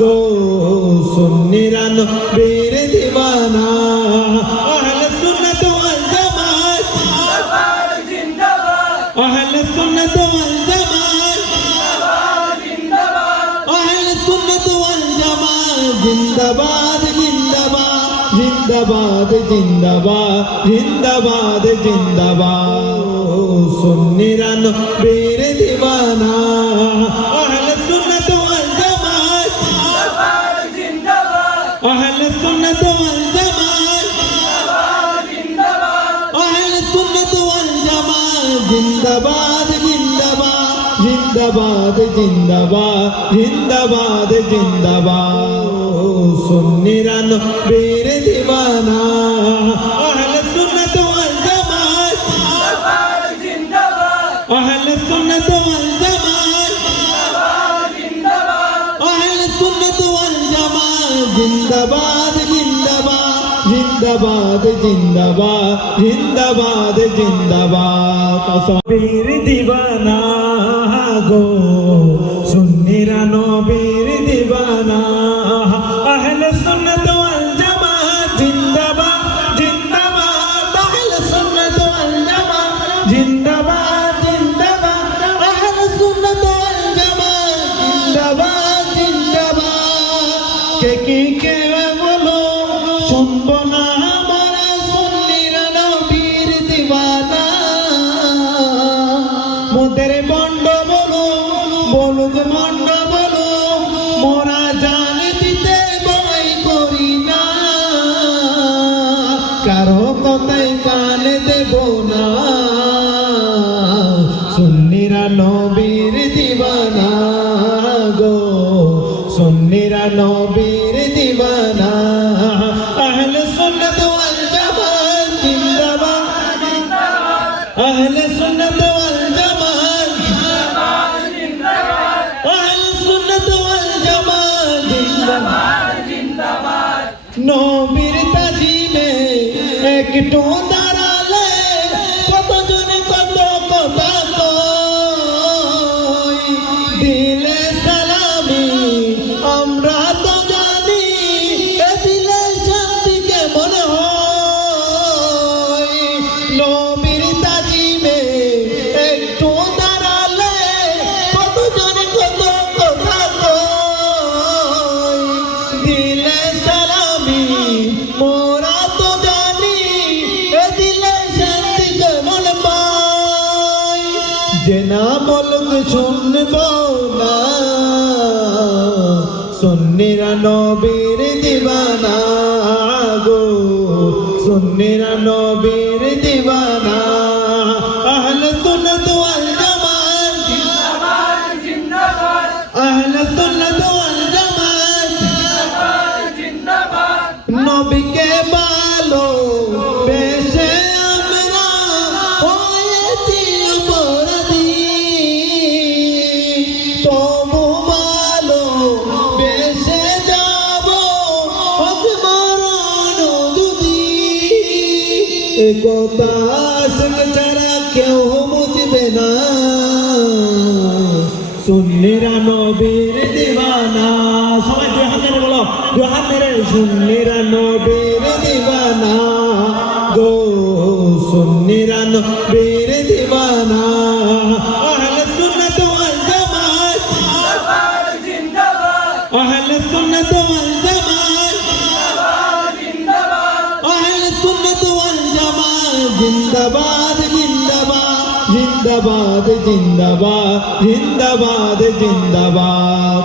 গো সুন্নিরা নবীর দিওয়ানা আহলে সুন্নাত ওয়াল জামাত। আহলে সুন্নাত ওয়াল জামাত। আহলে সুন্নাত ওয়াল জামাত। জিন্দাবাদ জিন্দাবাদ। জিন্দাবাদ জিন্দাবাদ। জিন্দাবাদ জিন্দাবাদ। আহলে সুন্নাত ওয়াল জামাত। আহলে সুন্নাত ওয়াল জামাত। জিন্দাবাদ জিন্দাবাদ জিন্দাবাদ জিন্দাবাদ জিন্দাবাদ জিন্দাবাদ। সুন্নিরা নবীর দিওয়ানা আহলে সুন্নাত ওয়াল জামাত। আহলে সুন্নাত ওয়াল জিন্দাবাদ জিন্দাবাদ জিন্দাবাদ জিন্দাবাদ। সবির দিবানা গো সুন্নিরা নবীর মোরা জান দিতে বই করি না। কারও কথাই কান দেব না। সুন্নিরা নবীর দিবানা গো। সুন্নিরা নবীর দিবানা। আহলে সুন্নাত ওয়াল জামাত জিন্দাবাদ। আহলে নবীর তাজিমে একটু যে না বলুক শুনব না সুন্নিরা নবীর দিবানা গো সুন্নিরা নবীর দিবানা আহলে সুন্নাত ওয়াল জামাত আহলে সুন্নাত ওয়াল জামাত নবীকে ভালো এ কথা ছাড়া কেউ বুঝবে না সুন্নিরা নবীর দিবানা সবাই দুই হাত মেরে বলো দুই হাত মেরে সুন্নিরা নবীর দিবানা গো সুন্নিরা নবীর জামাত জিন্দাবাদ জিন্দাবাদ জিন্দাবাদ জিন্দাবাদ জিন্দাবাদ জিন্দাবাদ